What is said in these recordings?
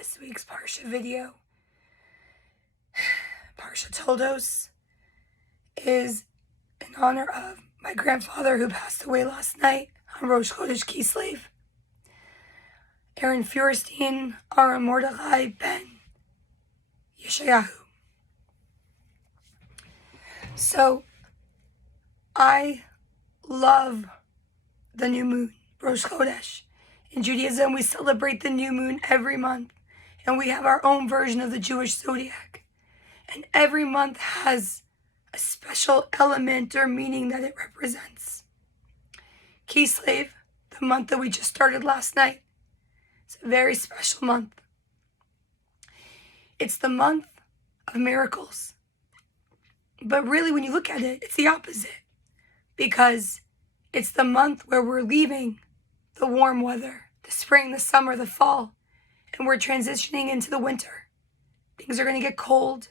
this week's Parshat video. Parshat Toldot is in honor of my grandfather who passed away last night on Rosh Chodesh Kislev. Aaron Feuerstein, Aram Mordechai ben Yeshayahu. So, I love the new moon, Rosh Chodesh. In Judaism, we celebrate the new moon every month, and we have our own version of the Jewish zodiac. And every month has a special element or meaning that it represents. Kislev, the month that we just started last night, it's a very special month. It's the month of miracles. But really, when you look at it, it's the opposite. Because it's the month where we're leaving the warm weather, the spring, the summer, the fall, and we're transitioning into the winter. Things are going to get cold.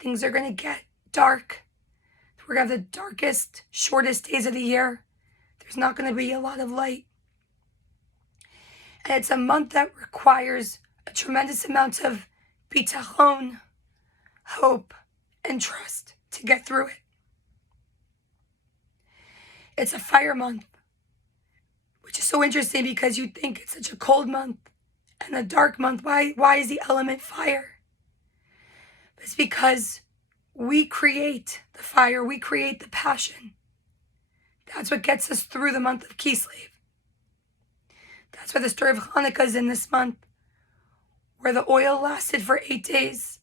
Things are going to get dark. We're going to have the darkest, shortest days of the year. There's not going to be a lot of light. And it's a month that requires a tremendous amount of bitachon, hope, and trust to get through it. It's a fire month, which is so interesting because you think it's such a cold month and a dark month. Why is the element fire? It's because we create the fire, we create the passion. That's what gets us through the month of Kislev. That's why the story of Hanukkah is in this month, where the oil lasted for 8 days.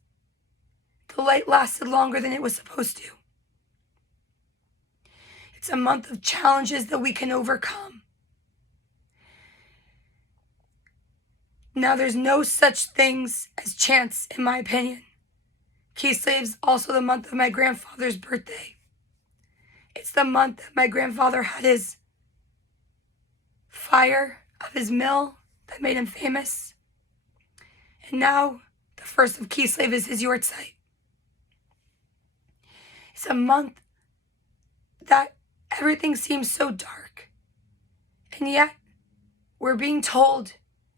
The light lasted longer than it was supposed to. It's a month of challenges that we can overcome. Now, there's no such things as chance, in my opinion. Kislev's also the month of my grandfather's birthday. It's the month that my grandfather had his fire of his mill that made him famous. And now, the first of Kislev is his yortzeit. It's a month that everything seems so dark. And yet, we're being told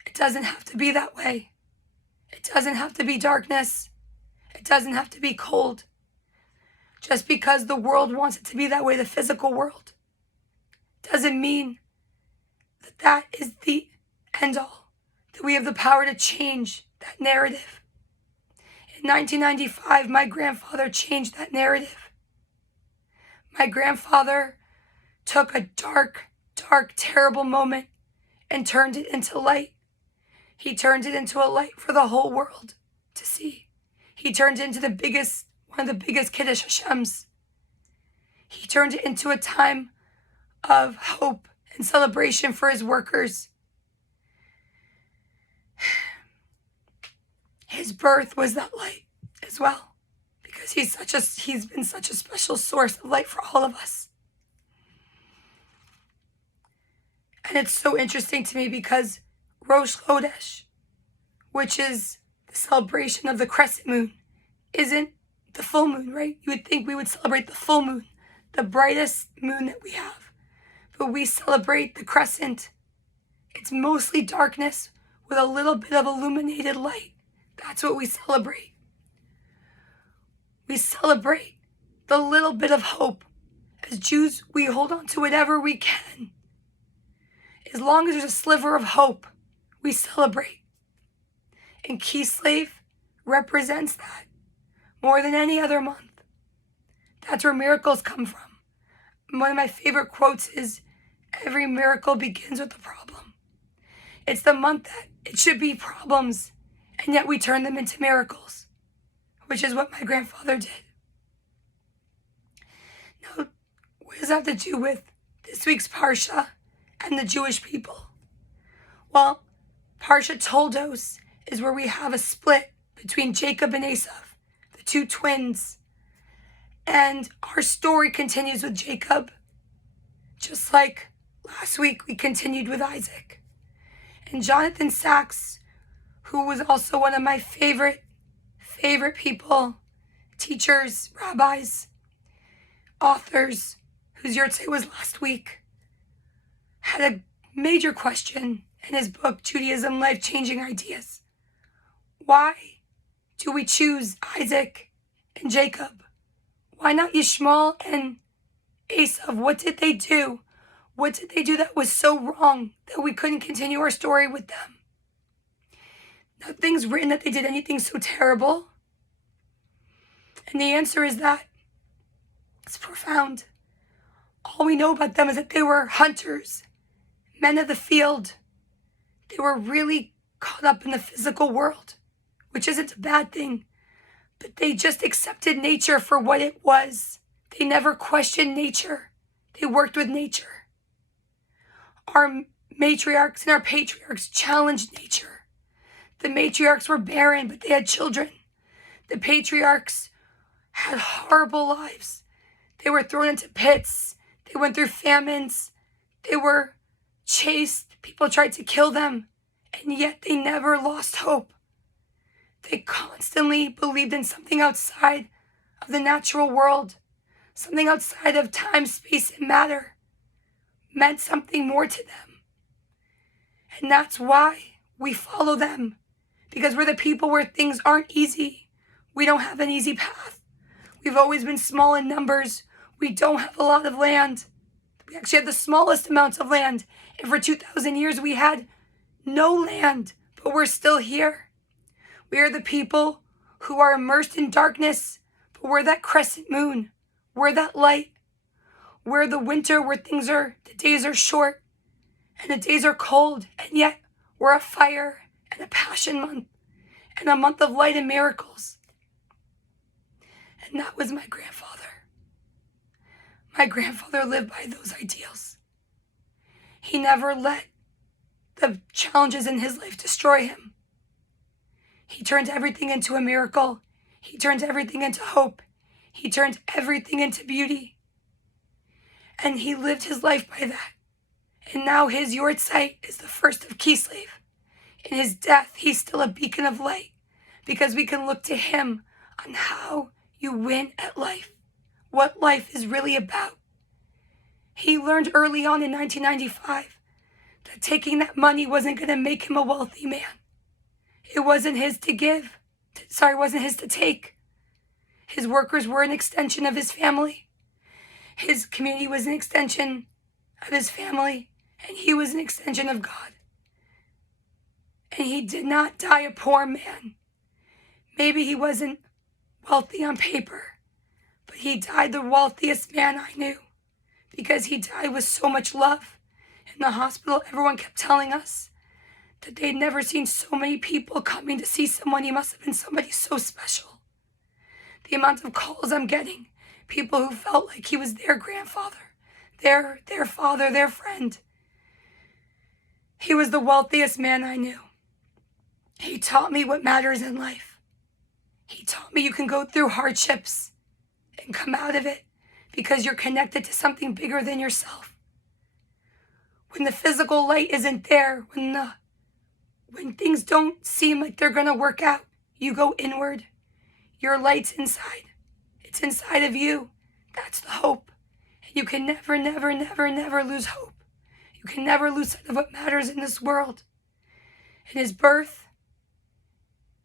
it doesn't have to be that way. It doesn't have to be darkness. It doesn't have to be cold. Just because the world wants it to be that way, the physical world, doesn't mean that that is the end all. That we have the power to change that narrative. In 1995, my grandfather changed that narrative. My grandfather took a dark, terrible moment and turned it into light. He turned it into a light for the whole world to see. He turned it into one of the biggest Kiddush Hashems. He turned it into a time of hope and celebration for his workers. His birth was that light as well, because he's been such a special source of light for all of us. And it's so interesting to me because Rosh Chodesh, which is the celebration of the crescent moon, isn't the full moon, right? You would think we would celebrate the full moon, the brightest moon that we have. But we celebrate the crescent. It's mostly darkness with a little bit of illuminated light. That's what we celebrate. We celebrate the little bit of hope. As Jews, we hold on to whatever we can. As long as there's a sliver of hope, we celebrate. And Kislev represents that more than any other month. That's where miracles come from. And one of my favorite quotes is, every miracle begins with a problem. It's the month that it should be problems, and yet we turn them into miracles, which is what my grandfather did. Now, what does that have to do with this week's Parsha and the Jewish people? Well, Parshat Toldot is where we have a split between Jacob and Esav, the two twins. And our story continues with Jacob, just like last week we continued with Isaac. And Jonathan Sachs, who was also one of my favorite people, teachers, rabbis, authors, whose yortzeit was last week, had a major question in his book, Judaism, Life-Changing Ideas. Why do we choose Isaac and Jacob? Why not Ishmael and Esau? What did they do? What did they do that was so wrong that we couldn't continue our story with them? Nothing's written that they did anything so terrible. And the answer is that it's profound. All we know about them is that they were hunters, men of the field. They were really caught up in the physical world, which isn't a bad thing, but they just accepted nature for what it was. They never questioned nature. They worked with nature. Our matriarchs and our patriarchs challenged nature. The matriarchs were barren, but they had children. The patriarchs had horrible lives. They were thrown into pits. They went through famines. They were chased. People tried to kill them, and yet they never lost hope. They constantly believed in something outside of the natural world, something outside of time, space, and matter, meant something more to them. And that's why we follow them, because we're the people where things aren't easy. We don't have an easy path. We've always been small in numbers. We don't have a lot of land. We actually have the smallest amounts of land. And for 2,000 years, we had no land, but we're still here. We are the people who are immersed in darkness, but we're that crescent moon. We're that light. We're the winter where the days are short and the days are cold, and yet we're a fire and a passion month and a month of light and miracles. And that was my grandfather. My grandfather lived by those ideals. He never let the challenges in his life destroy him. He turned everything into a miracle. He turned everything into hope. He turned everything into beauty. And he lived his life by that. And now his Yortzeit is the first of Kislev. In his death, he's still a beacon of light, because we can look to him on how you win at life, what life is really about. He learned early on in 1995 that taking that money wasn't going to make him a wealthy man. It wasn't his to give. It wasn't his to take. His workers were an extension of his family. His community was an extension of his family, and he was an extension of God. And he did not die a poor man. Maybe he wasn't wealthy on paper, but he died the wealthiest man I knew, because he died with so much love. In the hospital, everyone kept telling us that they'd never seen so many people coming to see someone. He must have been somebody so special. The amount of calls I'm getting, people who felt like he was their grandfather, their father, their friend. He was the wealthiest man I knew. He taught me what matters in life. He taught me you can go through hardships and come out of it because you're connected to something bigger than yourself. When the physical light isn't there, when things don't seem like they're going to work out, you go inward. Your light's inside. It's inside of you. That's the hope. And you can never, never, never, never lose hope. You can never lose sight of what matters in this world. In his birth,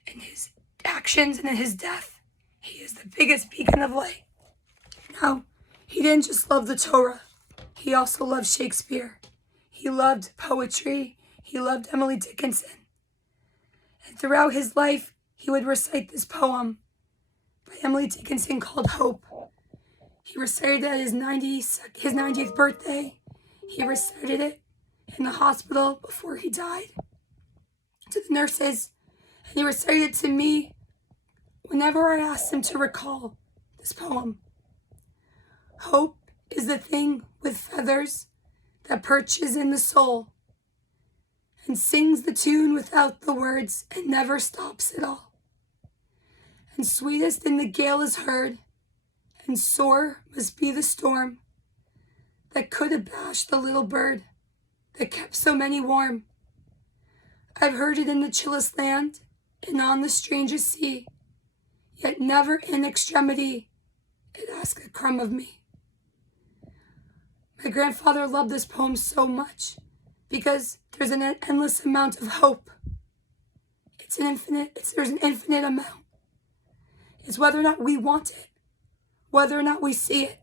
in his actions, and in his death, he is the biggest beacon of light. Now, he didn't just love the Torah. He also loved Shakespeare. He loved poetry. He loved Emily Dickinson. And throughout his life, he would recite this poem by Emily Dickinson called Hope. He recited it at his 90th birthday. He recited it in the hospital before he died to the nurses. And he recited it to me whenever I asked him to recall this poem. Hope is the thing with feathers that perches in the soul and sings the tune without the words and never stops at all. And sweetest in the gale is heard, and sore must be the storm that could abash the little bird that kept so many warm. I've heard it in the chillest land and on the strangest sea, yet never in extremity it asked a crumb of me. My grandfather loved this poem so much because there's an endless amount of hope. There's an infinite amount. It's whether or not we want it, whether or not we see it.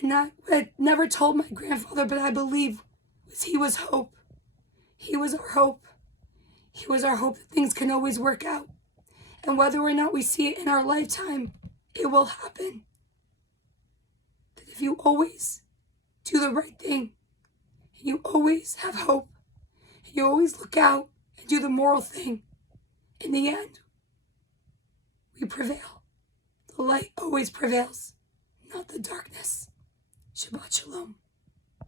And that, what I never told my grandfather, but I believe, was he was hope. He was our hope. He was our hope that things can always work out. And whether or not we see it in our lifetime, it will happen. That if you always do the right thing, and you always have hope, and you always look out and do the moral thing, in the end, we prevail. The light always prevails, not the darkness. Shabbat Shalom.